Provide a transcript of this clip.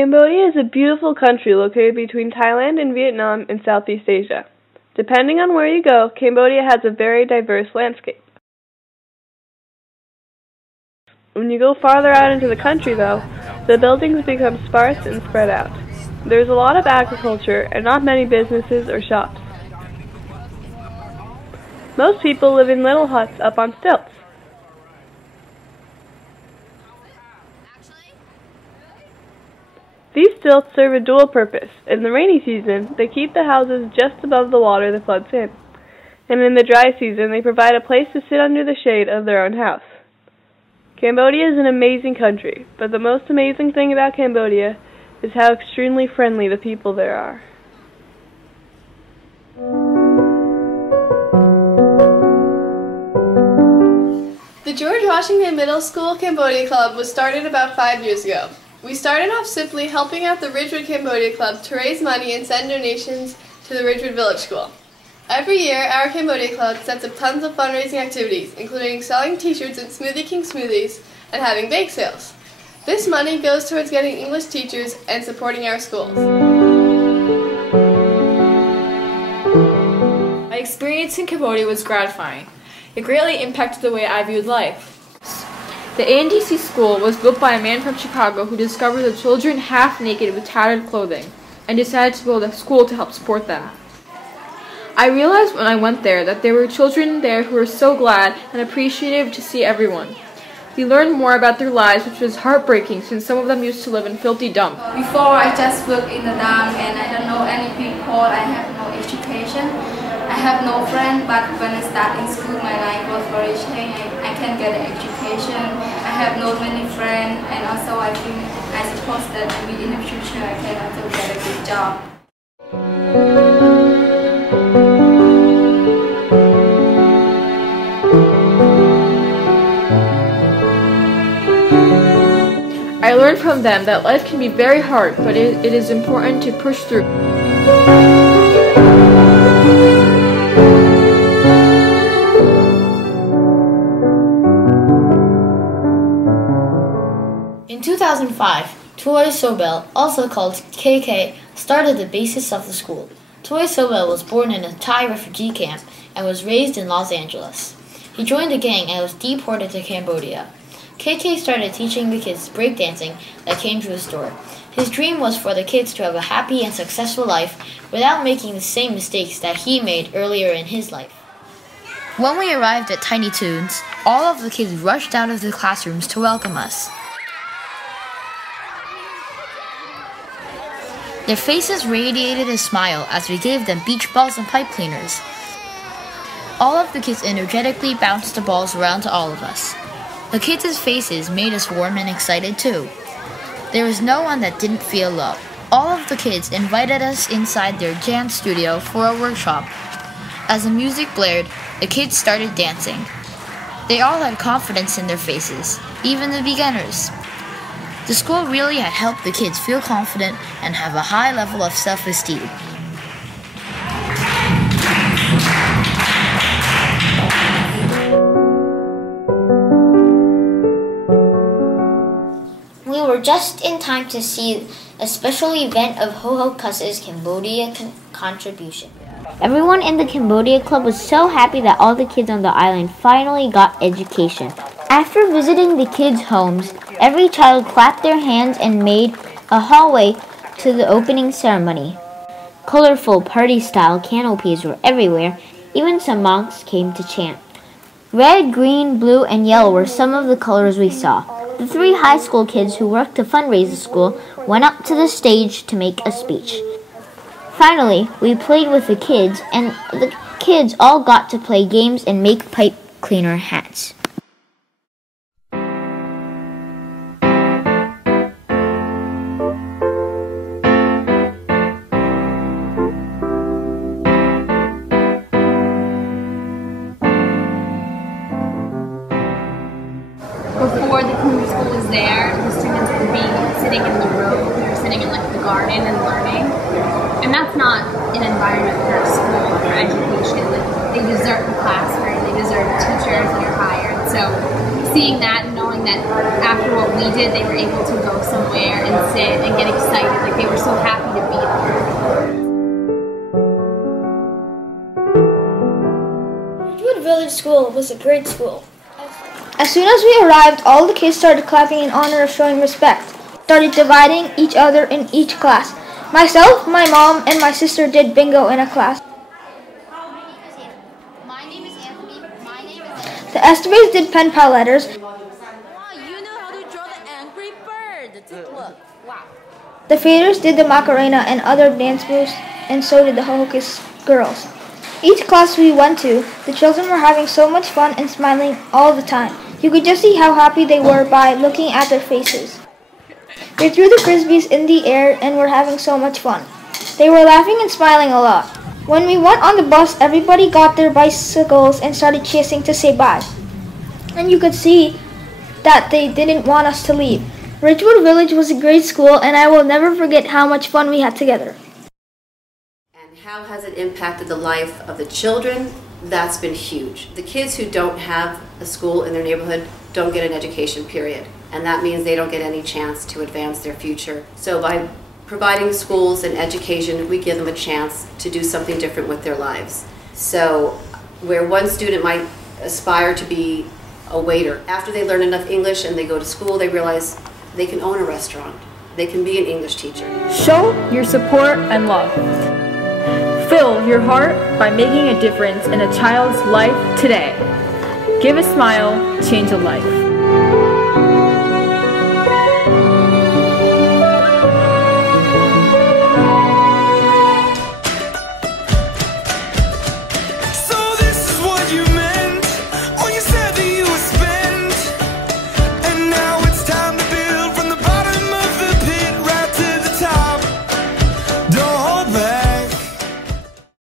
Cambodia is a beautiful country located between Thailand and Vietnam in Southeast Asia. Depending on where you go, Cambodia has a very diverse landscape. When you go farther out into the country, though, the buildings become sparse and spread out. There's a lot of agriculture and not many businesses or shops. Most people live in little huts up on stilts. These stilts serve a dual purpose. In the rainy season, they keep the houses just above the water that floods in, and in the dry season, they provide a place to sit under the shade of their own house. Cambodia is an amazing country, but the most amazing thing about Cambodia is how extremely friendly the people there are. The George Washington Middle School Cambodia Club was started about 5 years ago. We started off simply helping out the Ridgewood Cambodia Club to raise money and send donations to the Ridgewood Village School. Every year, our Cambodia Club sets up tons of fundraising activities, including selling t-shirts at Smoothie King Smoothies and having bake sales. This money goes towards getting English teachers and supporting our schools. My experience in Cambodia was gratifying. It greatly impacted the way I viewed life. The ANTC school was built by a man from Chicago who discovered the children half naked with tattered clothing and decided to build a school to help support them. I realized when I went there that there were children there who were so glad and appreciative to see everyone. We learned more about their lives, which was heartbreaking since some of them used to live in filthy dumps. Before I just work in the dump and I don't know any people, I have no education. I have no friend, but when I start in school, my life was very changing. I can get an education. I have no many friends, and also I suppose that maybe in the future I can also get a good job. I learned from them that life can be very hard, but it is important to push through. In 2005, Toy Sobel, also called KK, started the basis of the school. Toy Sobel was born in a Thai refugee camp and was raised in Los Angeles. He joined the gang and was deported to Cambodia. KK started teaching the kids breakdancing that came to his door. His dream was for the kids to have a happy and successful life without making the same mistakes that he made earlier in his life. When we arrived at Tiny Toons, all of the kids rushed out of the classrooms to welcome us. Their faces radiated a smile as we gave them beach balls and pipe cleaners. All of the kids energetically bounced the balls around to all of us. The kids' faces made us warm and excited too. There was no one that didn't feel love. All of the kids invited us inside their dance studio for a workshop. As the music blared, the kids started dancing. They all had confidence in their faces, even the beginners. The school really had helped the kids feel confident and have a high level of self-esteem. We were just in time to see a special event of Ho Ho Cuss's Cambodia contribution. Everyone in the Cambodia Club was so happy that all the kids on the island finally got education. After visiting the kids' homes, every child clapped their hands and made a hallway to the opening ceremony. Colorful party-style canopies were everywhere. Even some monks came to chant. Red, green, blue, and yellow were some of the colors we saw. The 3 high school kids who worked to fundraise the school went up to the stage to make a speech. Finally, we played with the kids, and the kids all got to play games and make pipe cleaner hats. Before the community school was there, the students were sitting in the road, they were sitting in like the garden and learning. And that's not an environment for school or for education. Like, they deserve the classroom, they deserve teachers that are hired. So seeing that and knowing that after what we we did, they were able to go somewhere and sit and get excited. Like they were so happy to be there. Ridgewood Village School was a great school. As soon as we arrived, all the kids started clapping in honor of showing respect. Started dividing each other in each class. Myself, my mom, and my sister did bingo in a class. The Esteves did pen pal letters. Wow, you know how to draw the angry bird. Look, wow. The Faders did the Macarena and other dance moves, and so did the Hohokis girls. Each class we went to, the children were having so much fun and smiling all the time. You could just see how happy they were by looking at their faces. They threw the frisbees in the air and were having so much fun. They were laughing and smiling a lot. When we went on the bus, everybody got their bicycles and started chasing to say bye. And you could see that they didn't want us to leave. Ridgewood Village was a great school, and I will never forget how much fun we had together. And how has it impacted the life of the children? That's been huge. The kids who don't have a school in their neighborhood don't get an education, period. And that means they don't get any chance to advance their future. So by providing schools and education, we give them a chance to do something different with their lives. So where one student might aspire to be a waiter, after they learn enough English and they go to school, they realize they can own a restaurant. They can be an English teacher. Show your support and love. Fill your heart by making a difference in a child's life today. Give a smile, change a life.